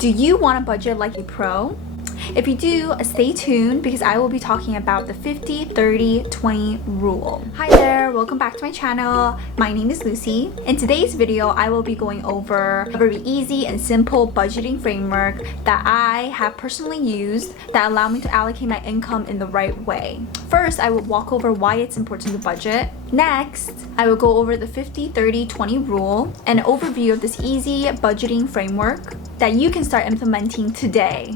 Do you want to budget like a pro? If you do, stay tuned because I will be talking about the 50-30-20 rule. Hi there, welcome back to my channel. My name is Lucy. In today's video, I will be going over a very easy and simple budgeting framework that I have personally used that allow me to allocate my income in the right way. First, I will walk over why it's important to budget. Next, I will go over the 50-30-20 rule, an overview of this easy budgeting framework that you can start implementing today.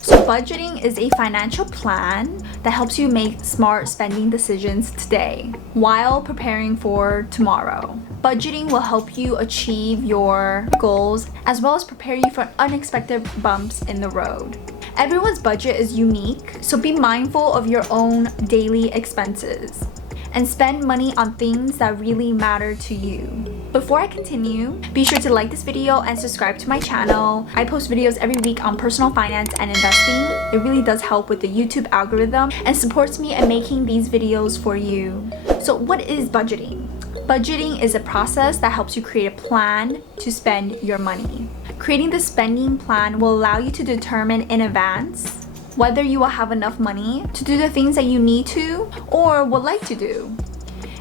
So budgeting is a financial plan that helps you make smart spending decisions today while preparing for tomorrow. Budgeting will help you achieve your goals as well as prepare you for unexpected bumps in the road. Everyone's budget is unique, so be mindful of your own daily expenses and spend money on things that really matter to you. Before I continue, be sure to like this video and subscribe to my channel. I post videos every week on personal finance and investing. It really does help with the YouTube algorithm and supports me in making these videos for you. So what is budgeting? Budgeting is a process that helps you create a plan to spend your money. Creating the spending plan will allow you to determine in advance whether you will have enough money to do the things that you need to or would like to do.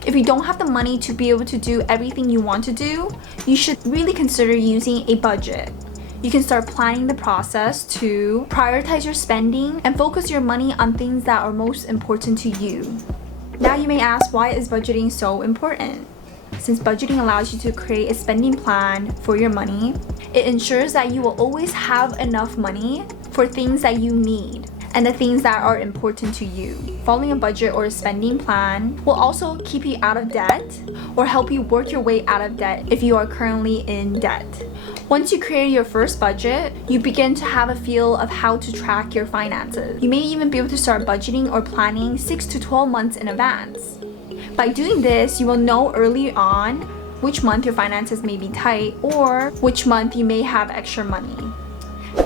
If you don't have the money to be able to do everything you want to do, you should really consider using a budget. You can start planning the process to prioritize your spending and focus your money on things that are most important to you. Now you may ask, why is budgeting so important? Since budgeting allows you to create a spending plan for your money, it ensures that you will always have enough money for things that you need and the things that are important to you. Following a budget or a spending plan will also keep you out of debt or help you work your way out of debt if you are currently in debt. Once you create your first budget, you begin to have a feel of how to track your finances. You may even be able to start budgeting or planning 6 to 12 months in advance. By doing this, you will know early on which month your finances may be tight or which month you may have extra money.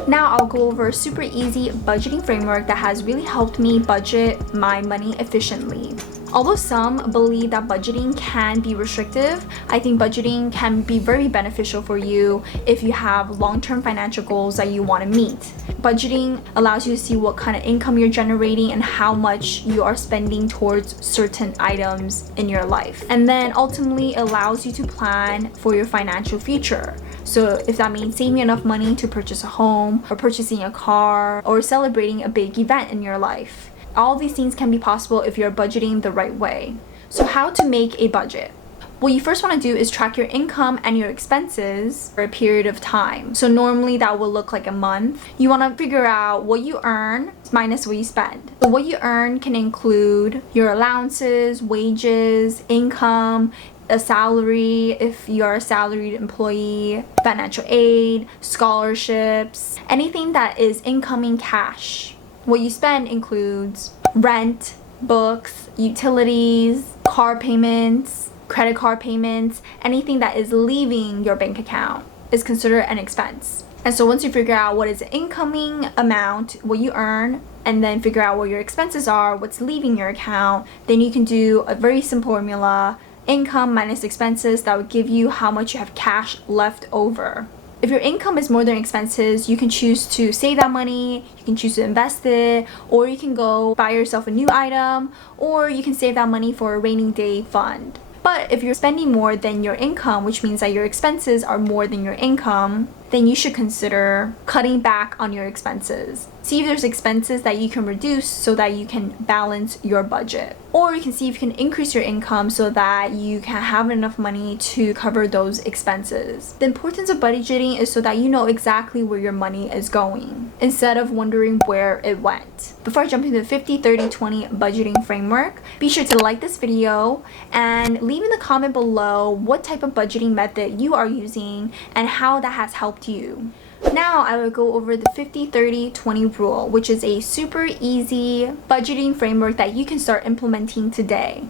Now I'll go over a super easy budgeting framework that has really helped me budget my money efficiently. Although some believe that budgeting can be restrictive, I think budgeting can be very beneficial for you if you have long-term financial goals that you want to meet. Budgeting allows you to see what kind of income you're generating and how much you are spending towards certain items in your life. And then ultimately allows you to plan for your financial future. So if that means saving enough money to purchase a home or purchasing a car or celebrating a big event in your life. All these things can be possible if you're budgeting the right way. So how to make a budget? What you first want to do is track your income and your expenses for a period of time. So normally that will look like a month. You want to figure out what you earn minus what you spend. So what you earn can include your allowances, wages, income, a salary if you're a salaried employee, financial aid, scholarships, anything that is incoming cash. What you spend includes rent, books, utilities, car payments, credit card payments, anything that is leaving your bank account is considered an expense. And so once you figure out what is the incoming amount, what you earn, and then figure out what your expenses are, what's leaving your account, then you can do a very simple formula, income minus expenses, that would give you how much you have cash left over. If your income is more than expenses, you can choose to save that money, you can choose to invest it, or you can go buy yourself a new item, or you can save that money for a rainy day fund. But if you're spending more than your income, which means that your expenses are more than your income, then you should consider cutting back on your expenses. See if there's expenses that you can reduce so that you can balance your budget. Or you can see if you can increase your income so that you can have enough money to cover those expenses. The importance of budgeting is so that you know exactly where your money is going instead of wondering where it went. Before I jump into the 50-30-20 budgeting framework, be sure to like this video and leave in the comment below what type of budgeting method you are using and how that has helped you. Now I will go over the 50-30-20 rule, which is a super easy budgeting framework that you can start implementing today.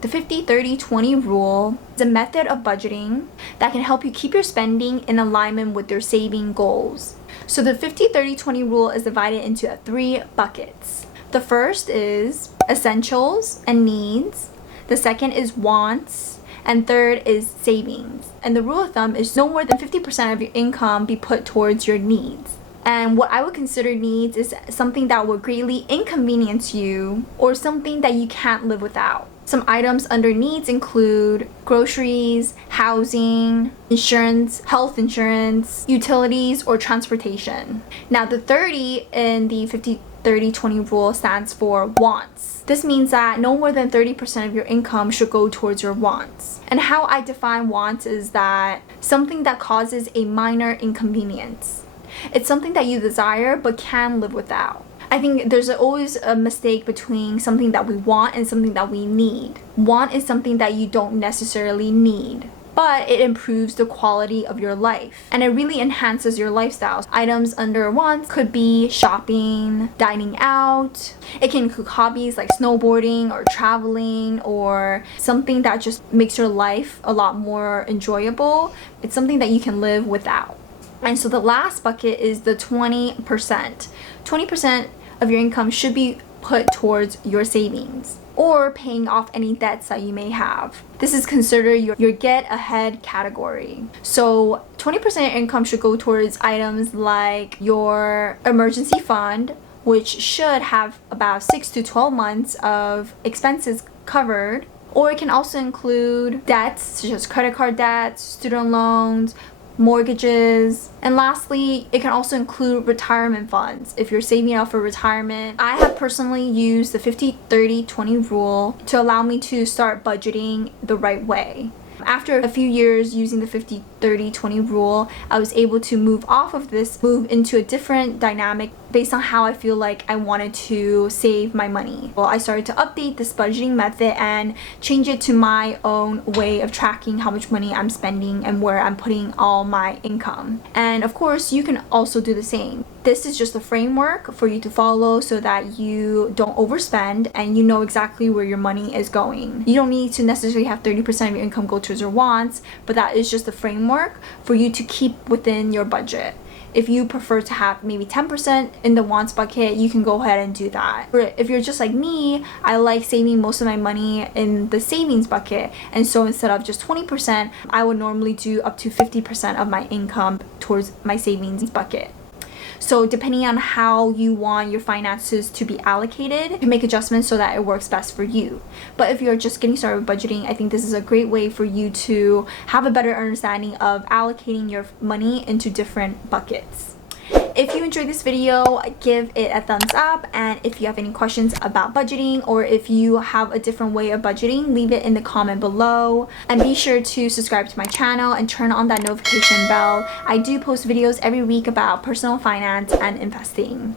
The 50-30-20 rule is a method of budgeting that can help you keep your spending in alignment with your saving goals. So the 50-30-20 rule is divided into 3 buckets. The first is essentials and needs. The second is wants. And third is savings. And the rule of thumb is no more than 50% of your income be put towards your needs. And what I would consider needs is something that will greatly inconvenience you or something that you can't live without. Some items under needs include groceries, housing, insurance, health insurance, utilities, or transportation. Now, the 30 in the 50-30-20 rule stands for wants. This means that no more than 30% of your income should go towards your wants. And how I define wants is that something that causes a minor inconvenience. It's something that you desire but can live without. I think there's always a mistake between something that we want and something that we need. Want is something that you don't necessarily need, but it improves the quality of your life and it really enhances your lifestyle. Items under wants could be shopping, dining out. It can include hobbies like snowboarding or traveling or something that just makes your life a lot more enjoyable. It's something that you can live without. And so the last bucket is the 20%. 20% of your income should be put towards your savings or paying off any debts that you may have. This is considered your get ahead category. So 20% of your income should go towards items like your emergency fund, which should have about 6 to 12 months of expenses covered. Or it can also include debts such as credit card debts, student loans, mortgages, and lastly, it can also include retirement funds if you're saving up for retirement. I have personally used the 50-30-20 rule to allow me to start budgeting the right way. After a few years using the 50-30-20 rule, I was able to move off of this, move into a different dynamic based on how I feel like I wanted to save my money. Well, I started to update this budgeting method and change it to my own way of tracking how much money I'm spending and where I'm putting all my income. And of course, you can also do the same. This is just a framework for you to follow so that you don't overspend and you know exactly where your money is going. You don't need to necessarily have 30% of your income go towards your wants, but that is just a framework for you to keep within your budget. If you prefer to have maybe 10% in the wants bucket, you can go ahead and do that. Or if you're just like me, I like saving most of my money in the savings bucket. And so instead of just 20%, I would normally do up to 50% of my income towards my savings bucket. So depending on how you want your finances to be allocated, you can make adjustments so that it works best for you. But if you're just getting started with budgeting, I think this is a great way for you to have a better understanding of allocating your money into different buckets. If you enjoyed this video, give it a thumbs up, and if you have any questions about budgeting or if you have a different way of budgeting, leave it in the comment below. And be sure to subscribe to my channel and turn on that notification bell. I do post videos every week about personal finance and investing.